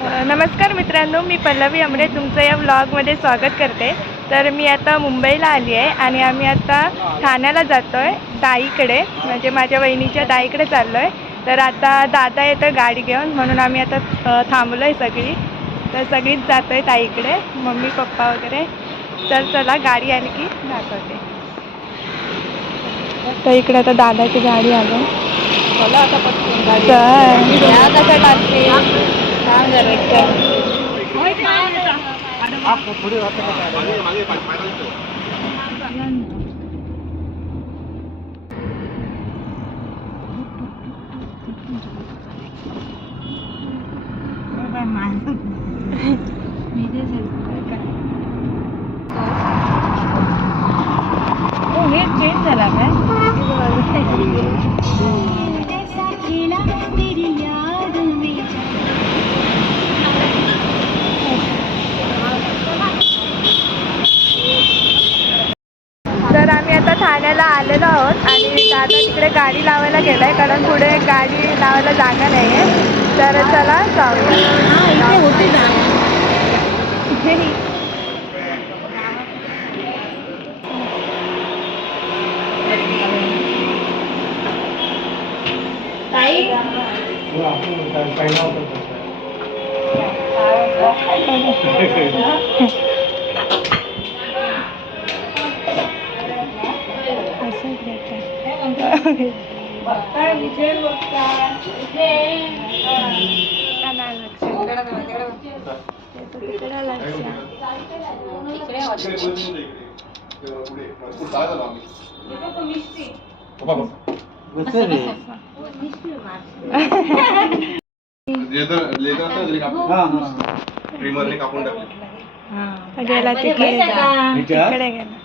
नमस्कार मित्रांनो, मी पल्लवी अमरे तुमचं या व्लॉगमध्ये स्वागत करते। तर मी आता मुंबईला आली आहे आणि आम्ही आता ठाण्याला जातो आहे ताईकडे, म्हणजे माझ्या वहिनीच्या ताईकडे चाललो आहे। तर आता दादा येतं गाडी घेऊन, म्हणून आम्ही आता थांबलो आहे सगळी। तर सगळीच जातो आहे ताईकडे, मम्मी पप्पा वगैरे। तर चला गाडी आली की दाखवते। तर इकडे आता दादाची गाडी आली। चला आता पटकन गाडी कसं टाकते हे चेंज झाला काय? तर आम्ही आता ठाण्याला आलेलो आहोत आणि दादा तिकडे गाडी लावायला गेलाय, कारण पुढे गाडी लावायला जागा नाही आहे। तर चला जाऊया। गेला तिकडे गेला।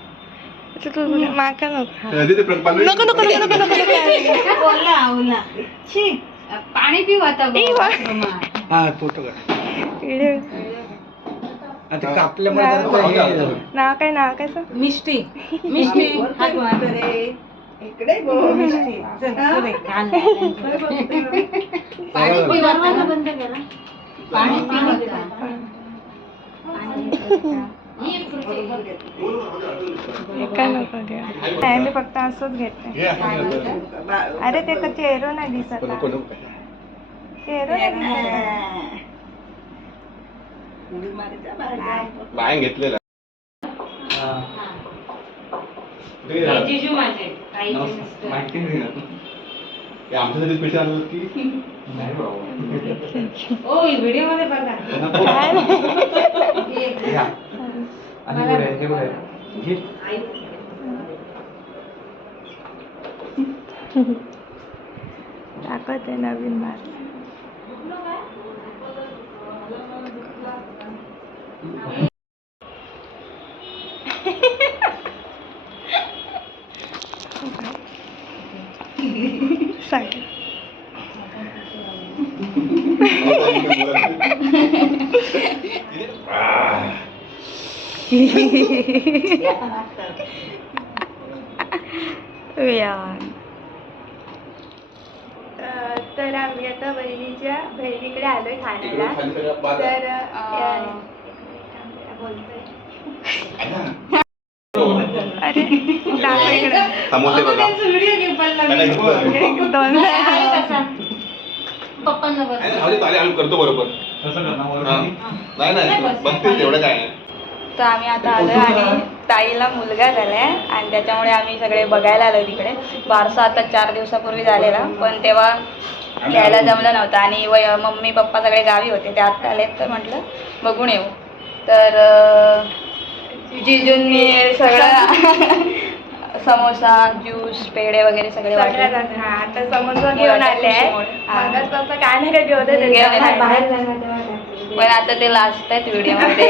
माका नको नको नको नको पाणी पिऊ आता नाव काय नाव काय सर? मिष्टी मिष्टी इकडे पाणी बंद केला। पाणी एका नको घ्या, मी फक्त असंच घेते। अरे ते चेहरा नाही दिसत, चेहरा बाहेर घेतलेला आमच्यासाठी स्पेशल आलं की व्हिडिओ मध्ये बघा। दाखवते नवीन माल। सांग तर आम्ही आता बहिणीच्या बहिणीकडे आलोय ठाण्याला। तर बोलतोय अरे समोसे बघा करतो बरोबर नाही बसते तेवढं काय। तर आम्ही आता आलोय आणि ताईला मुलगा झालाय आणि त्याच्यामुळे आम्ही सगळे बघायला आलो तिकडे। बारसा आता 4 दिवसापूर्वी झालेला, पण तेव्हा यायला जमलं नव्हतं आणि मम्मी पप्पा सगळे गावी होते, ते आत्ता आलेत। तर म्हटलं बघून येऊ। तर जिजूंनी सगळं समोसा ज्यूस पेढे वगैरे सगळे वाटले। आता समोसा घेऊन आले काय नाही घेऊन बाहेर जाणार, पण आता ते लास्ट आहेत व्हिडिओ मध्ये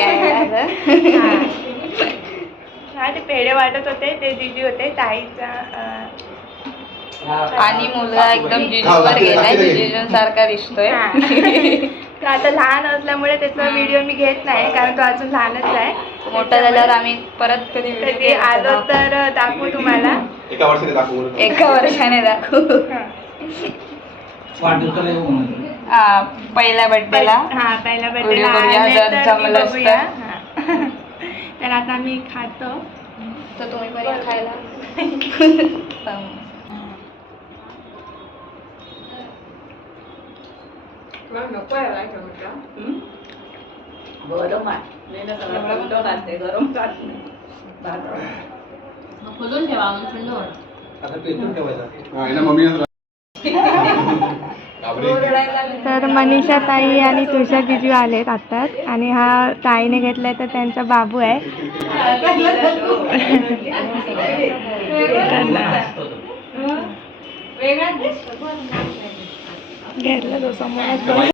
हा ते पेढे वाटत होते, ते जिजू होते ताईचा आणि मुलगा एकदम जिजूवर गेलाय, जिजूंसारखा दिसतोय। तो आता लहान असल्यामुळे त्याचा व्हिडिओ मी घेत नाही, कारण तो अजून लहानच आहे। मोठा झाल्यावर आम्ही परत कधी आलो तर दाखवू तुम्हाला। एका वर्षाने दाखवू। पहिल्या बर्थडेला हा पहिल्या व्हिडिओ बर्थडेला करूया, आले जर तर जमलंच तर. बघूया. हा. तर आता आम्ही खातो. तर तुम्ही पण या खायला. खोलून ठेवा थंड होणार. हा, यांना मम्मी तर मनीषा ताई आणि तुषार जिजू आलेत आताच आणि हा ताईने घेतलाय तर त्यांचा बाबू आहे. घेतला तो समोरच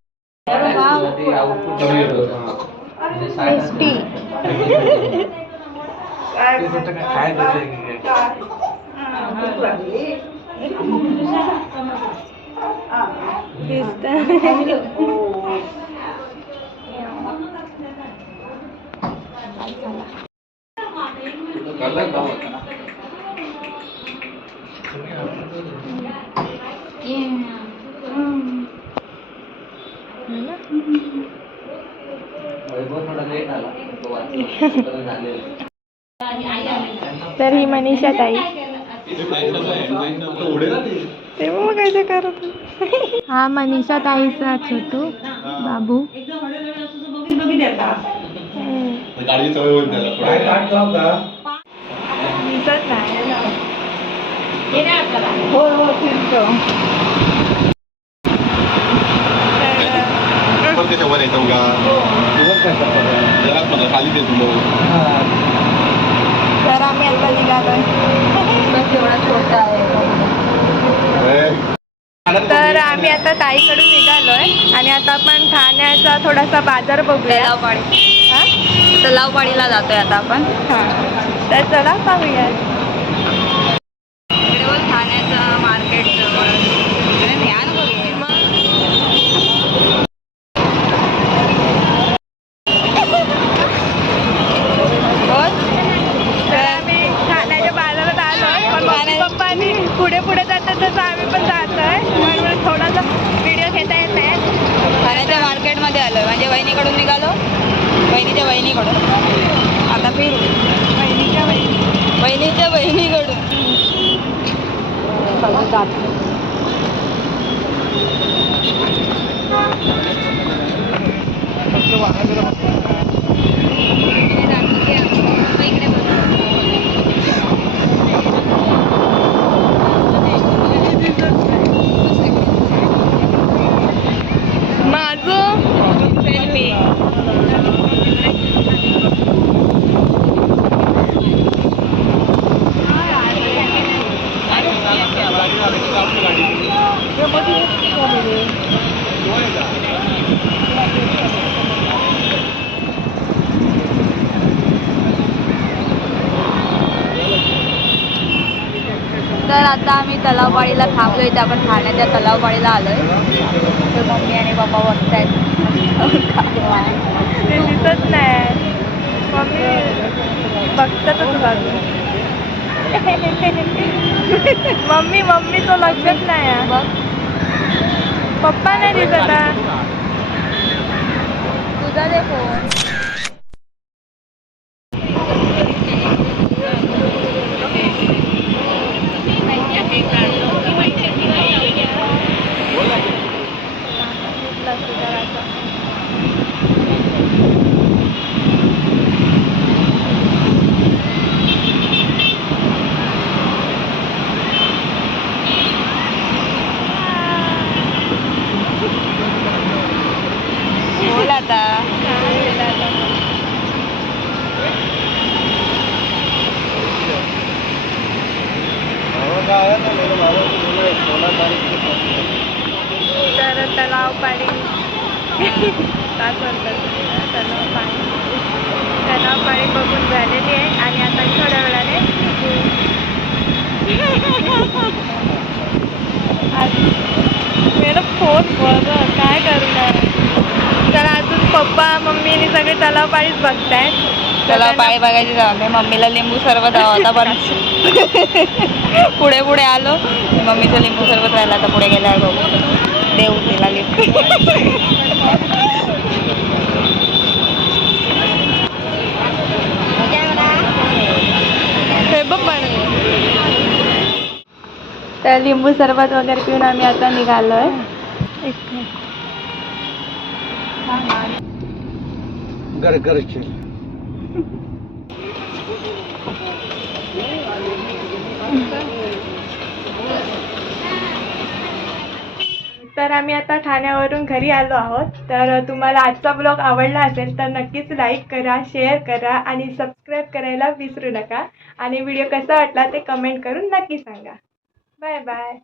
तर ही मनीषा ताई ते मग काय करत. हा मनीषा ताईचा छोटू बाबू. गाडीची सवय होईल त्याला. दिसत नाही. पण त्याच्या वर येतो का जरा मला खाली देतो मग. तर आम्ही आता निघालोय. एवढा छोटा आहे. तर आम्ही आता ताईकडून निघालोय आणि आता आपण ठाण्याचा थोडासा बाजार बघूया. तलावपाडी. हा? तलावपाडीला जातोय आता आपण. हा. तर चला पाहूया. इकडे बघ ठाण्याचं मार्केट या ना बघूया. तर आम्ही ठाण्याच्या बाजारात आलोय पण मम्मी पप्पानी पुढे पुढे जातात तसं आम्ही पण जातोय म्हणून थोडासा व्हिडिओ घेता येत आहे. ठाण्याच्या मार्केटमध्ये आलोय म्हणजे वहिनीकडून निघालो. वहिनीच्या बहिणीकडून आता फिरू. बहिणीच्या बहिणी. वहिनीच्या बहिणीकडून माझं सेल्फी. तर आता आम्ही तलावपाडीला थांबलो. इथे आपण ठाण्याच्या तलावपाडीला आलोय. तर मम्मी आणि पप्पा बघतायत. ते दिसत नाही. मम्मी बघतातच बाजू. मम्मी तो लक्षच नाही आहे. बघ पप्पा नाही दिसत आहे. तुझा दे फोन. बोल आता. तर तलावपाडी काय म्हणतात तलावपाडी बघून झालेली आहे आणि आता थोड्या वेळाने मेरा फोन बघ काय करणार. तर अजून पप्पा मम्मीने सगळे तलावपाडीच बघतायत. तलावपाडी बघायची जाऊ. मम्मीला लिंबू सरबत हवा होता पण पुढे पुढे आलो. मम्मीचं लिंबू सरबत राहिला. आता पुढे गेल्यावर बघू. देऊ तिला लिफ्ट. हे बघ पण तर लिंबू सरबत वगैरे पिऊन आम्ही आता निघालोय. तर आम्ही आता ठाण्यावरून घरी आलो आहोत. तर तुम्हाला आजचा ब्लॉग आवडला असेल तर नक्कीच लाईक करा, शेअर करा आणि सबस्क्राईब करायला विसरू नका. आणि व्हिडिओ कसा वाटला ते कमेंट करून नक्की सांगा. Bye bye.